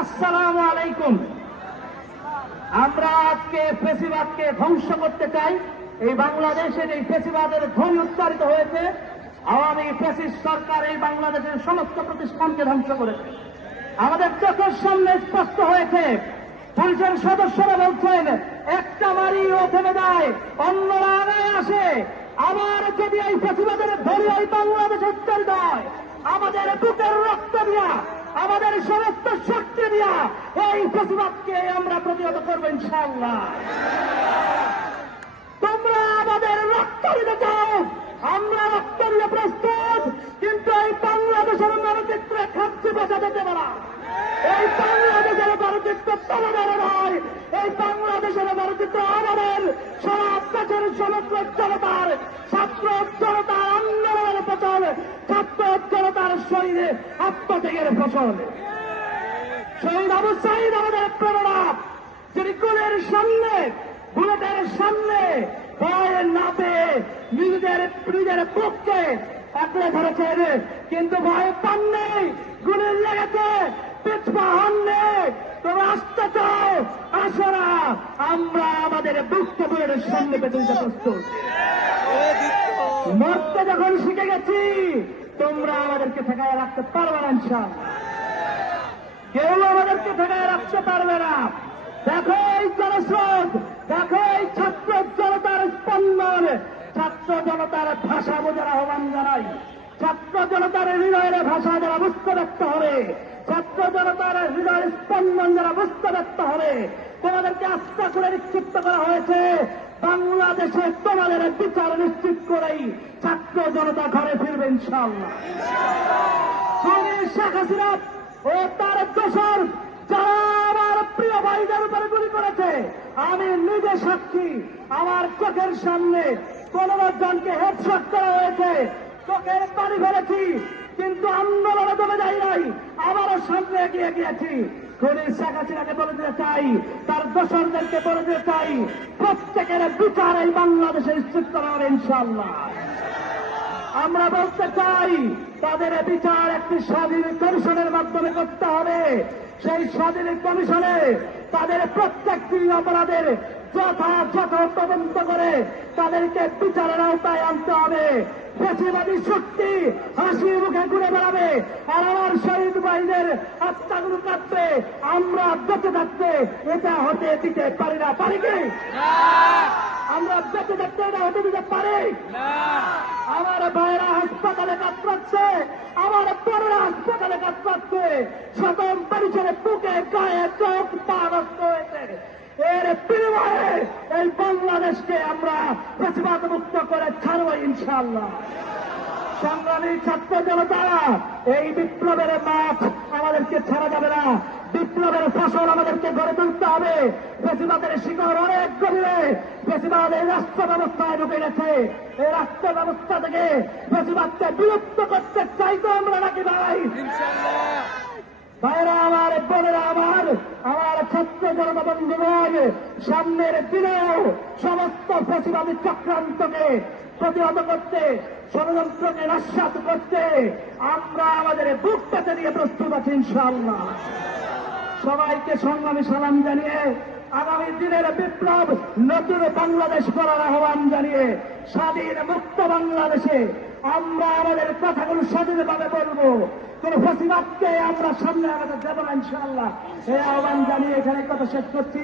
আসসালামু আলাইকুম। আমরা আজকে ফেসিবাদকে ধ্বংস করতে চাই। এই বাংলাদেশের এই ফেসিবাদের ধ্বনি উচ্চারিত হয়েছে। আওয়ামী ফ্যাসিস্ট সরকার এই বাংলাদেশের সমস্ত প্রতিষ্ঠানকে ধ্বংস করেছে। আমাদের চোখের সামনে স্পষ্ট হয়েছে। পুলিশের সদস্যরা বলছেন একটা মারি ও থেমে যায়, অন্যরা আগায় আসে। আবার যদি এই ফেসিবাদের ধ্বনি এই বাংলাদেশে উচ্চারিত হয়, আমাদের বুকের রক্ত দিয়া, আমাদের সমস্ত শক্তি দিয়া এই ফেসিবাদকে আমরা প্রতিহত করবো ইনশাআল্লাহ। তোমরা আমাদের রক্ত দিতে চাও, আমরা রক্ত দিয়ে প্রস্তুত, কিন্তু এই বাংলাদেশের মানচিত্রে খাদ্যি বসা যেতে পারা। এই বাংলাদেশের মানচিত্র তোমাদের নয়, এই বাংলাদেশের মানচিত্র আমাদের সারা দেশের সমগ্র জনতার, ছাত্র জনতার আন্দোলনের ফসল, ছাত্র জনতার শরীরে আত্মত্যাগের ফসল। শহীদ আবু সাঈদ আমাদের প্রেরণা, যিনি গুলের সামনে, বুলেটের সামনে ভয় না পেয়ে নিজের বুককে আঁকড়ে ধরেছেন, কিন্তু ভয় পান নেই। গুলির লেগেছে, পিছপা হন নেই। তোমরা আসতে চাও, আসো না, আমরা আমাদের বুককে বুলেটের সামনে পেতে দিতে প্রস্তুত। মরতে যখন শিখে গেছি, তোমরা আমাদেরকে ঠেকায় রাখতে পারবে না ইনশাআল্লাহ। কেউ আমাদেরকে ঠেকায় রাখতে পারবে না। দেখো এই জনস্রোত, দেখো এই ছাত্র জনতার স্পন্দন, ছাত্র জনতার ভাষা বোঝার আহ্বান জানাই। ছাত্র জনতার হৃদয়ের ভাষা যারা বুঝতে ব্যক্ত হবে, ছাত্র জনতার হৃদয়ের স্পন্দন যারা বুঝতে ব্যক্ত হবে, তোমাদেরকে আস্থা করে নিক্ষিপ্ত করা হয়েছে। বাংলাদেশে তোমাদের বিচার নিশ্চিত করেই ছাত্র জনতা ঘরে ফিরবে ইনশাআল্লাহ। শেখ হাসিনা ও তার দোসর যারা আমার প্রিয় ভাইদের উপরে গুলি করেছে, আমি নিজে সাক্ষী। আমার চোখের সামনে 15 জনকে হেডশট করা হয়েছে, চোখের পানি ফেলেছি, কিন্তু আন্দোলনে দমে যাই নাই, আবারও সামনে এগিয়ে গিয়েছি। খুনি শেখ হাসিনাকে বলে দিতে চাই, তার দোসরদেরকে বলে দিতে চাই, প্রত্যেকের বিচার এই বাংলাদেশে নিশ্চিত করা হবে ইনশাআল্লাহ। আমরা বলতে চাই, তাদের বিচার একটি স্বাধীন কমিশনের মাধ্যমে করতে হবে। সেই স্বাধীন কমিশনে তাদের প্রত্যেকটি অপরাধের যথাযথ তদন্ত করে তাদেরকে বিচারের আওতায় আনতে হবে। ফ্যাসিবাদী শক্তি হাসি মুখে ঘুরে বেড়াবে, আর আমার শহীদ ভাইদের আত্মাগুলো কাটবে। আমরা বেঁচে থাকতে এটা হতে দিতে পারি না। পারি কি? আমরা বেঁচে থাকতে এটা হতে দিতে পারি? আমার ভাইয়েরা হাসপাতালে কাতরাচ্ছে, আমার পরেরা হাসপাতালে কাতরাচ্ছে, সকল পরিসরে বুকে গায়ে চোখ পা নষ্ট হয়েছে। এর বিনিময়ে এই বাংলাদেশকে আমরা ফ্যাসিবাদ মুক্ত করে ছাড়ব ইনশাআল্লাহ। সংগ্রামী ছাত্র জনতা, এই বিপ্লবের মাঠ আমাদেরকে ছাড়া যাবে না। বিপ্লবের ফসল আমাদেরকে গড়ে তুলতে হবে। ফ্যাসিবাদের শিকড় অনেক গভীরে। ফ্যাসিবাদ এই রাষ্ট্র ব্যবস্থায় ঢুকে গেছে। এই রাষ্ট্র ব্যবস্থা থেকে ফ্যাসিবাদকে বিলুপ্ত করতে চাইতো আমরা নাকি ভাই? ভাইরা আমার, বোনেরা আমার, আমার ছাত্র জনতা বন্ধুগণ, সামনের দিনেও সমস্ত ফ্যাসিবাদী চক্রান্তকে প্রতিহত করতে, ষড়যন্ত্রকে নস্যাৎ করতে আমরা আমাদের বুক পেতে নিয়ে প্রস্তুত আছি ইনশাআল্লাহ। সবাইকে সংগ্রামী সালাম জানিয়ে আগামী দিনের বিপ্লব নতুন বাংলাদেশ করার আহ্বান জানিয়ে স্বাধীন মুক্ত বাংলাদেশে আমরা আমাদের কথাগুলো স্বাধীনভাবে বলবো। কোন ফ্যাসিবাদকে আমরা সামনে আমাদের দেব না ইনশাআল্লাহ। এই আহ্বান জানিয়ে এখানে কথা শেষ করছি।